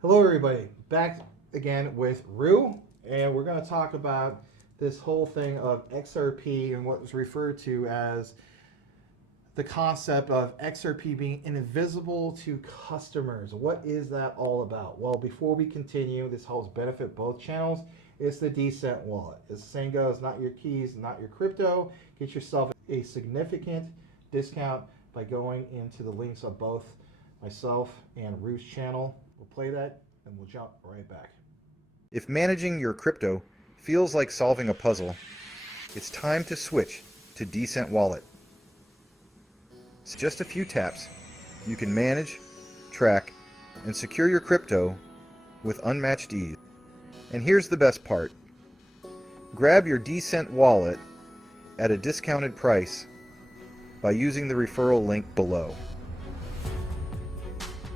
Hello, everybody. Back again with Rue, and we're going to talk about this whole thing of XRP and what was referred to as the concept of XRP being invisible to customers. What is that all about? Well, before we continue, this helps benefit both channels. It's the Decent wallet. As the saying goes, not your keys, not your crypto. Get yourself a significant discount by going into the links of both myself and Rue's channel. We'll play that and we'll jump right back. If managing your crypto feels like solving a puzzle, it's time to switch to Decent Wallet. It's just a few taps. You can manage, track, and secure your crypto with unmatched ease. And here's the best part. Grab your Decent Wallet at a discounted price by using the referral link below.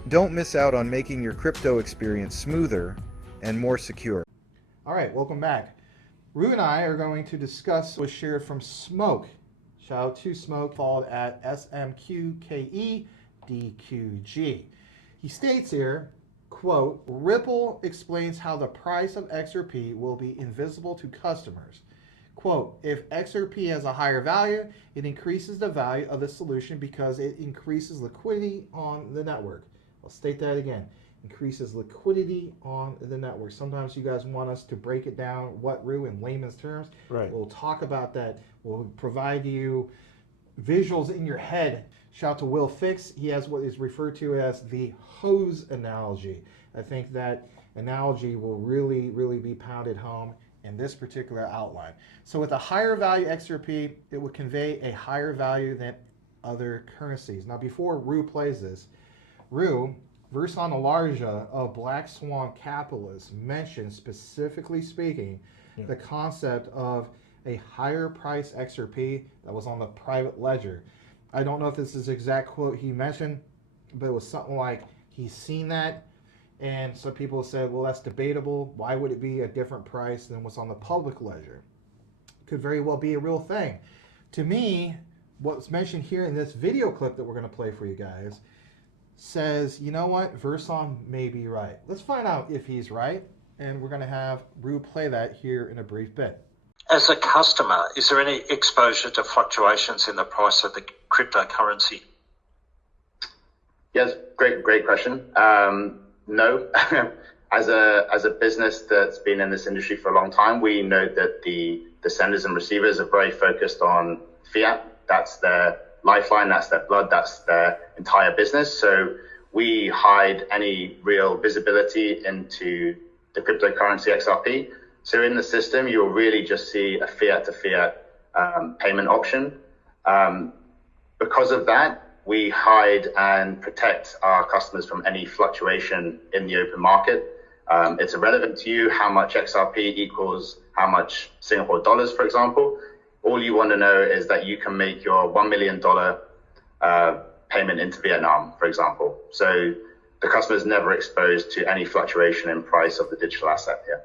Don't miss out on making your crypto experience smoother and more secure. All right, welcome back. Rue and I are going to discuss what was shared from Smoke. Shout out to Smoke, followed at SMQKE DQG. He states here, quote, Ripple explains how the price of XRP will be invisible to customers. Quote, if XRP has a higher value, it increases the value of the solution because it increases liquidity on the network. I'll state that again. Increases liquidity on the network. Sometimes you guys want us to break it down, what, Rue, in layman's terms. Right. We'll talk about that. We'll provide you visuals in your head. Shout out to Will Fix. He has what is referred to as the hose analogy. I think that analogy will really be pounded home in this particular outline. So with a higher value XRP, it would convey a higher value than other currencies. Now before Rue plays this, Rue, Verson Alarja of Black Swan Capitalists mentioned, specifically speaking, the concept of a higher price XRP that was on the private ledger. I don't know if this is the exact quote he mentioned, but it was something like he's seen that, and some people said, well, that's debatable. Why would it be a different price than what's on the public ledger? Could very well be a real thing. To me, what's mentioned here in this video clip that we're going to play for you guys says, you know what, Verson may be right. Let's find out if he's right, and we're going to have Rue play that here in a brief bit. As a customer, is there any exposure to fluctuations in the price of the cryptocurrency? Yes, great question. No, as a business that's been in this industry for a long time, we know that the senders and receivers are very focused on fiat. That's their lifeline, that's their blood, that's their entire business. So we hide any real visibility into the cryptocurrency XRP. So in the system, you'll really just see a fiat to fiat payment option. Because of that, we hide and protect our customers from any fluctuation in the open market. It's irrelevant to you how much XRP equals how much Singapore dollars, for example. All you want to know is that you can make your $1 million payment into Vietnam, for example. So the customer is never exposed to any fluctuation in price of the digital asset here.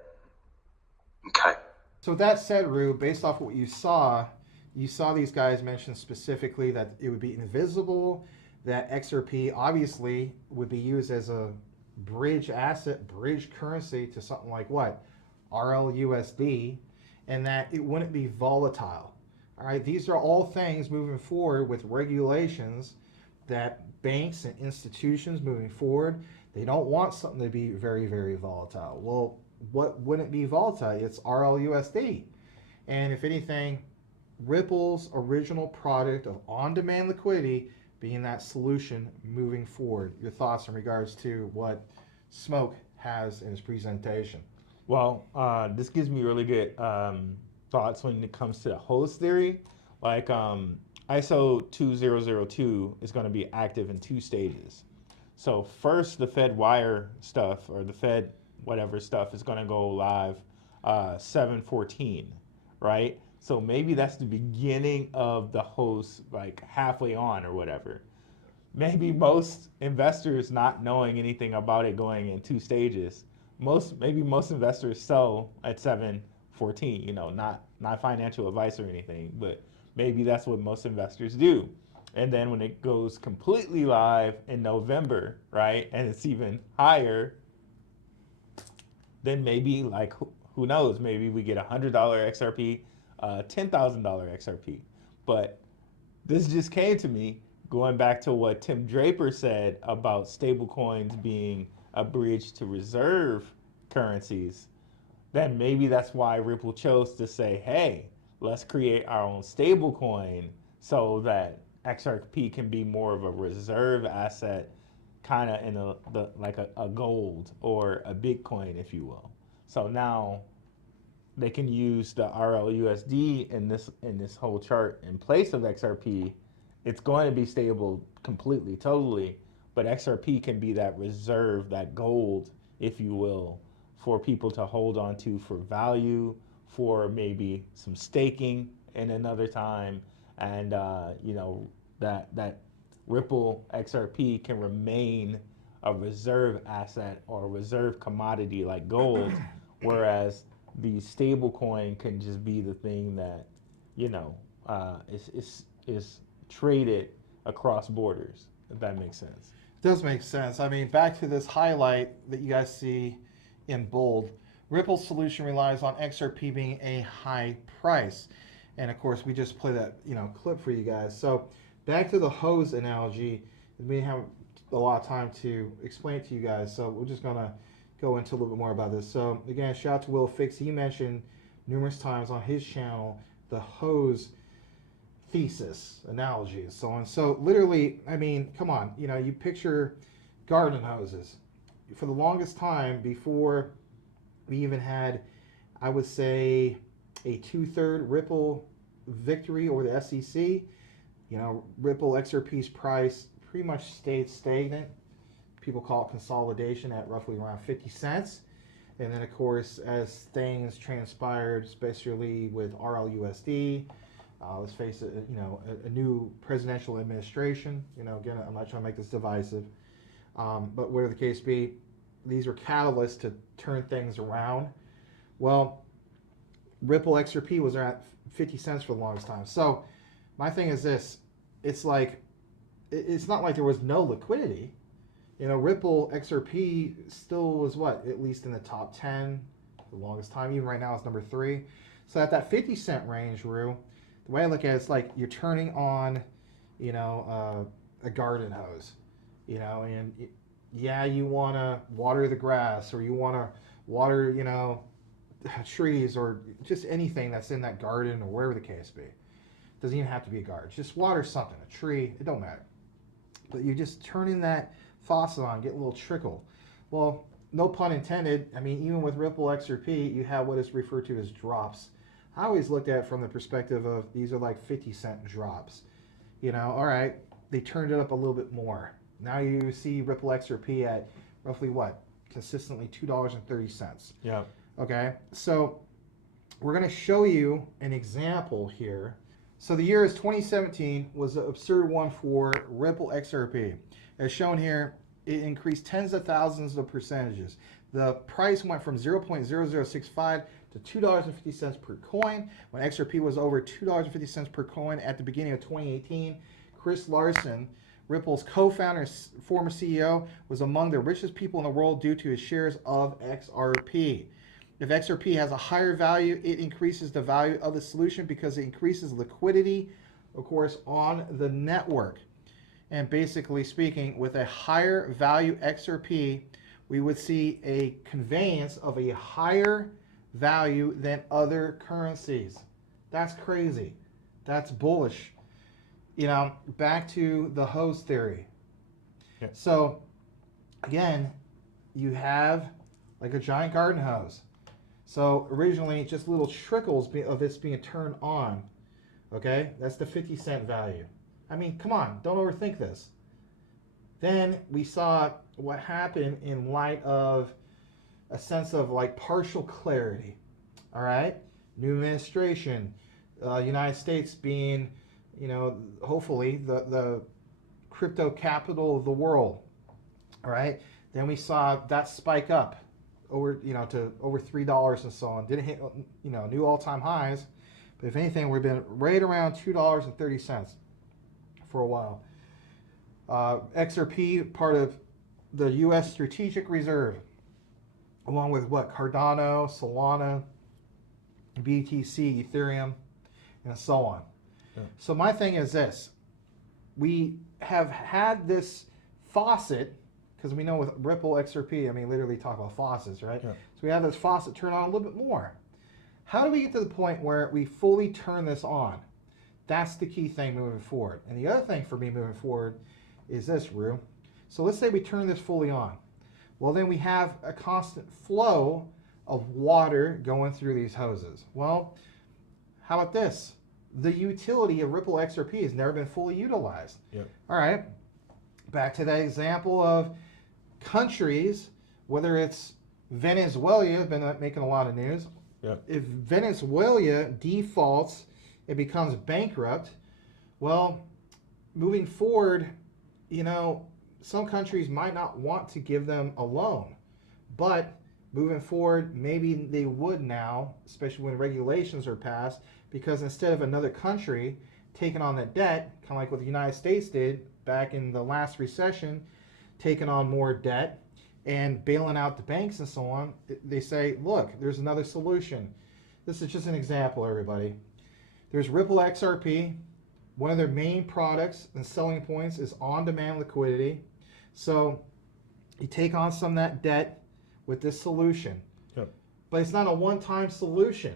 Okay. So with that said, Rue, based off what you saw these guys mention specifically that it would be invisible, that XRP obviously would be used as a bridge asset, bridge currency to something like what? RLUSD, and that it wouldn't be volatile. All right, these are all things moving forward with regulations that banks and institutions moving forward, they don't want something to be very volatile. Well, what wouldn't be volatile? It's RLUSD. And if anything, Ripple's original product of on-demand liquidity being that solution moving forward. Your thoughts in regards to what Smoke has in his presentation? Well, this gives me really good thoughts when it comes to the host theory. Like ISO 2002 is going to be active in 2 stages. So first, the Fed wire stuff or the Fed whatever stuff is going to go live 7/14, right? So maybe that's the beginning of the host, like halfway on or whatever. Maybe most investors not knowing anything about it going in 2 stages. Maybe most investors sell at 7/14. You know, not financial advice or anything, but maybe that's what most investors do. And then when it goes completely live in November, right, and it's even higher, then maybe like who knows, maybe we get $100 XRP, $10,000 XRP. But this just came to me going back to what Tim Draper said about stablecoins being a bridge to reserve currencies. That maybe that's why Ripple chose to say, hey, let's create our own stablecoin so that XRP can be more of a reserve asset, kind of in a gold or a Bitcoin, if you will. So now they can use the RLUSD in this whole chart in place of XRP. It's going to be stable completely, totally, but XRP can be that reserve, that gold, if you will, for people to hold on to for value, for maybe some staking in another time, and that Ripple XRP can remain a reserve asset or a reserve commodity like gold, whereas the stable coin can just be the thing that is traded across borders, if that makes sense. It does make sense. I mean, back to this highlight that you guys see in bold, Ripple's solution relies on XRP being a high price. And of course, we just play that clip for you guys. So back to the hose analogy, we have a lot of time to explain it to you guys. So we're just gonna go into a little bit more about this. So again, shout out to Will Fix. He mentioned numerous times on his channel the hose thesis analogy and so on. So literally, I mean, come on, you picture garden hoses. For the longest time, before we even had, I would say, a 2/3 Ripple victory over the SEC, Ripple XRP's price pretty much stayed stagnant. People call it consolidation at roughly around 50 cents. And then, of course, as things transpired, especially with RLUSD, let's face it, a new presidential administration, again, I'm not trying to make this divisive, but whatever the case be, these were catalysts to turn things around. Well, Ripple XRP was at 50 cents for the longest time. So my thing is this, it's not like there was no liquidity. Ripple XRP still was at least in the top 10 for the longest time. Even right now it's number 3. So at that 50 cent range, Rue, the way I look at it, it's like you're turning on, a garden hose, and you want to water the grass, or you want to water, trees, or just anything that's in that garden, or wherever the case be. It doesn't even have to be a garden. Just water something, a tree, it don't matter. But you're just turning that faucet on, get a little trickle. Well, no pun intended. I mean, even with Ripple XRP, you have what is referred to as drops. I always looked at it from the perspective of these are like 50-cent drops. All right, they turned it up a little bit more. Now you see Ripple XRP at roughly consistently $2.30. Yeah. Okay, so we're going to show you an example here. So the year is 2017 was an absurd one for Ripple XRP. As shown here, it increased tens of thousands of percentages. The price went from 0.0065 to $2.50 per coin. When XRP was over $2.50 per coin at the beginning of 2018, Chris Larsen, Ripple's co-founder and former CEO, was among the richest people in the world due to his shares of XRP. If XRP has a higher value, it increases the value of the solution because it increases liquidity, of course, on the network. And basically speaking, with a higher value XRP, we would see a conveyance of a higher value than other currencies. That's crazy. That's bullish. Back to the hose theory. Yeah. So, again, you have like a giant garden hose. So originally, just little trickles of this being turned on. Okay, that's the 50-cent value. I mean, come on, don't overthink this. Then we saw what happened in light of a sense of partial clarity. All right, new administration, United States being, hopefully the crypto capital of the world. All right, then we saw that spike up over, to over $3 and so on. Didn't hit, new all-time highs, but if anything, we've been right around $2.30 for a while. XRP, part of the U.S. Strategic Reserve. along with what? Cardano, Solana, BTC, Ethereum, and so on. Yeah. So my thing is this. We have had this faucet, because we know with Ripple, XRP, I mean, literally talk about faucets, right? Yeah. So we have this faucet turn on a little bit more. How do we get to the point where we fully turn this on? That's the key thing moving forward. And the other thing for me moving forward is this, Rue. So let's say we turn this fully on. Well, then we have a constant flow of water going through these hoses. Well, how about this? The utility of Ripple XRP has never been fully utilized. Yep. All right. Back to that example of countries, whether it's Venezuela, been making a lot of news. Yep. If Venezuela defaults, it becomes bankrupt. Well, moving forward, you know, some countries might not want to give them a loan, but moving forward, maybe they would now, especially when regulations are passed, because instead of another country taking on that debt, kind of like what the United States did back in the last recession, taking on more debt and bailing out the banks and so on, they say, look, there's another solution. This is just an example, everybody. There's Ripple XRP. One of their main products and selling points is on-demand liquidity. So you take on some of that debt with this solution. Yep. But it's not a one-time solution.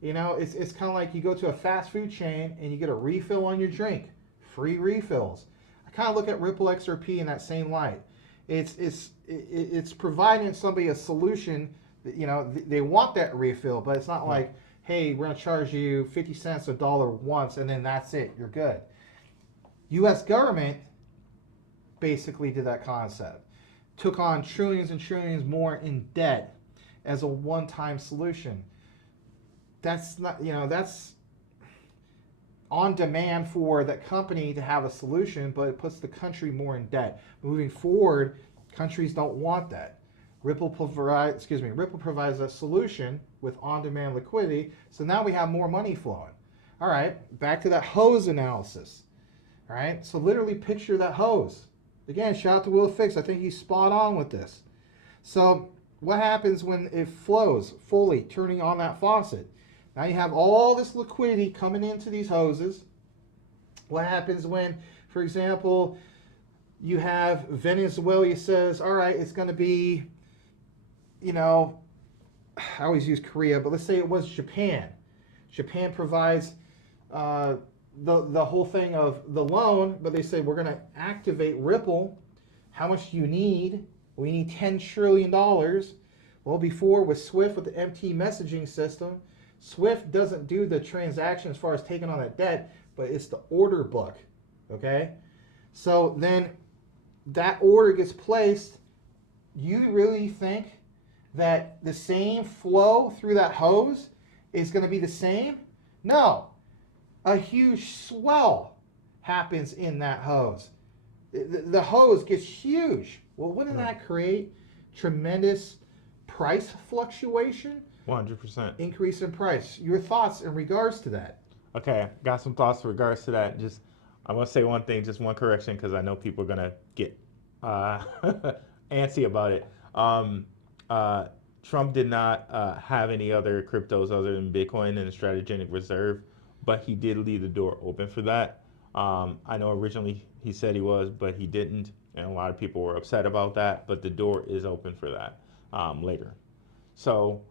You know, it's kind of like you go to a fast food chain and you get a refill on your drink, free refills. I kind of look at Ripple XRP in that same light. It's providing somebody a solution that, you know, they want that refill, but it's not like, hey, we're going to charge you 50 cents, $1 once, and then that's it, you're good. U.S. government basically did that concept. Took on trillions and trillions more in debt as a one-time solution. That's not, you know, that's on demand for that company to have a solution, but it puts the country more in debt. Moving forward, countries don't want that. Ripple provides a solution with on-demand liquidity, so now we have more money flowing. All right, back to that hose analysis. All right, so literally picture that hose. Again, shout out to Will Fix. I think he's spot on with this. So what happens when it flows fully, turning on that faucet? Now you have all this liquidity coming into these hoses. What happens when, for example, you have Venezuela says, all right, it's going to be, you know, I always use Korea, but let's say it was Japan. Japan provides the whole thing of the loan, but they say we're going to activate Ripple. How much do you need? We need $10 trillion. Well, before with Swift, with the MT messaging system, Swift doesn't do the transaction as far as taking on that debt, but it's the order book, okay? So then that order gets placed. You really think that the same flow through that hose is going to be the same? No. A huge swell happens in that hose. The hose gets huge. Well, wouldn't that create tremendous price fluctuation? 100%. Increase in price. Your thoughts in regards to that? Okay, got some thoughts in regards to that. Just, I want to say one thing, just one correction, because I know people are going to get antsy about it. Trump did not have any other cryptos other than Bitcoin in the strategic reserve, but he did leave the door open for that. I know originally he said he was, but he didn't, and a lot of people were upset about that, but the door is open for that later. So,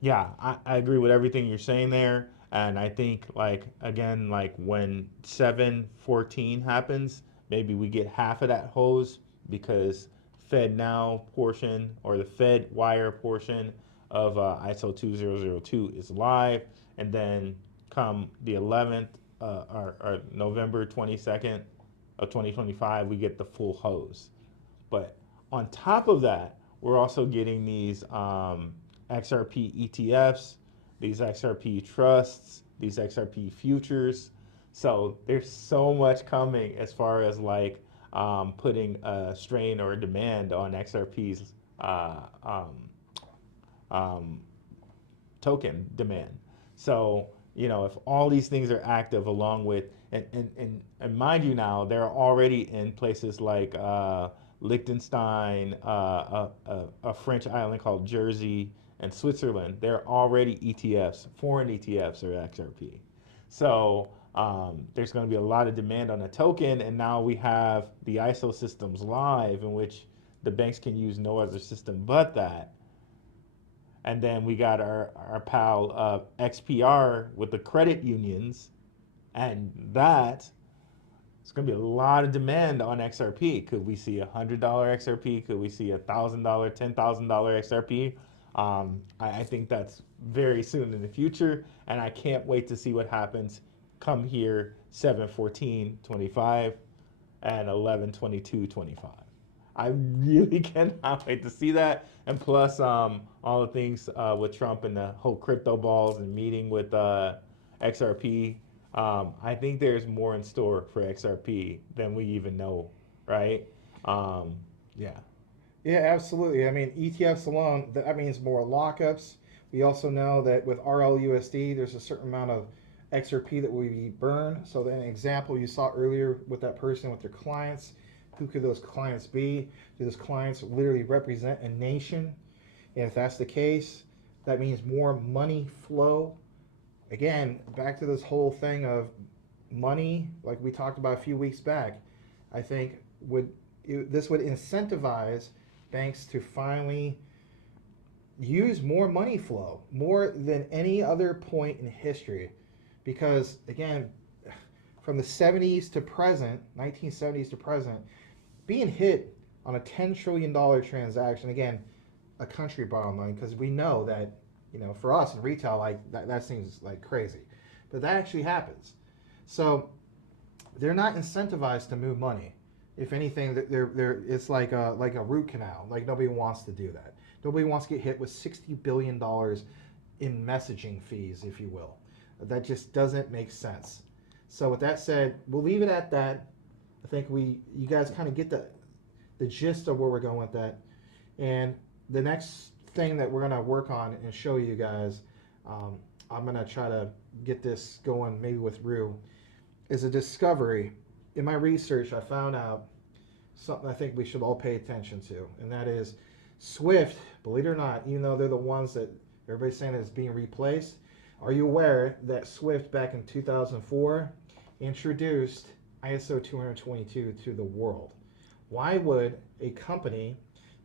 yeah, I agree with everything you're saying there. And I think, like, again, like when 7/14 happens, maybe we get half of that hose because Fed Now portion or the Fed Wire portion of ISO 2002 is live. And then come the 11th or November 22nd of 2025, we get the full hose. But on top of that, we're also getting these XRP ETFs, these XRP trusts, these XRP futures. So there's so much coming as far as like putting a strain or a demand on XRP's token demand. So, you know, if all these things are active along with, and mind you now, they're already in places like Liechtenstein, a French island called Jersey, and Switzerland. They're already ETFs, foreign ETFs or XRP. So there's going to be a lot of demand on the token, and now we have the ISO systems live in which the banks can use no other system but that. And then we got our pal XPR with the credit unions, and that it's going to be a lot of demand on XRP. Could we see $100 XRP? Could we see $1,000, $10,000 XRP? I think that's very soon in the future, and I can't wait to see what happens come here 7/14/25 and 11/22/25. I really cannot wait to see that. And plus, all the things with Trump and the whole crypto balls and meeting with XRP. I think there's more in store for XRP than we even know, right? Yeah. Yeah, absolutely. I mean, ETFs alone, that means more lockups. We also know that with RLUSD, there's a certain amount of XRP that will be burned. So an example you saw earlier with that person with their clients, who could those clients be? Do those clients literally represent a nation? And if that's the case, that means more money flow. Again, back to this whole thing of money, like we talked about a few weeks back, I think this would incentivize banks to finally use more money flow, more than any other point in history. Because again, from the 70s to present, 1970s to present, being hit on a $10 trillion transaction, again, a country borrowing money, because we know that, you know, for us in retail, like that seems like crazy, but that actually happens. So they're not incentivized to move money. If anything, it's like a root canal. Like nobody wants to do that. Nobody wants to get hit with $60 billion in messaging fees, if you will. That just doesn't make sense. So with that said, we'll leave it at that. I think you guys kind of get the gist of where we're going with that. And the next thing that we're going to work on and show you guys, I'm going to try to get this going maybe with Rue, is a discovery. In my research, I found out something I think we should all pay attention to, and that is Swift, believe it or not, even though they're the ones that everybody's saying is being replaced, are you aware that Swift back in 2004 introduced ISO 222 to the world? Why would a company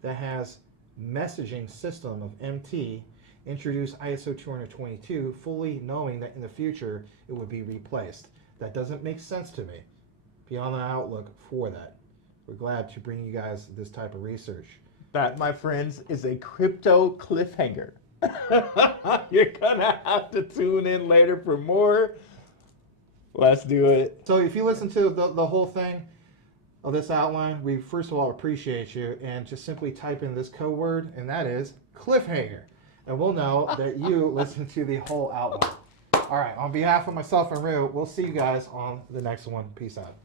that has messaging system of MT introduce ISO 222 fully knowing that in the future it would be replaced? That doesn't make sense to me. Beyond the outlook for that. We're glad to bring you guys this type of research. That, my friends, is a crypto cliffhanger. You're gonna have to tune in later for more. Let's do it. So if you listen to the whole thing of this outline, we first of all appreciate you, and just simply type in this code word, and that is cliffhanger. And we'll know that you listened to the whole outline. All right, on behalf of myself and Rue, we'll see you guys on the next one. Peace out.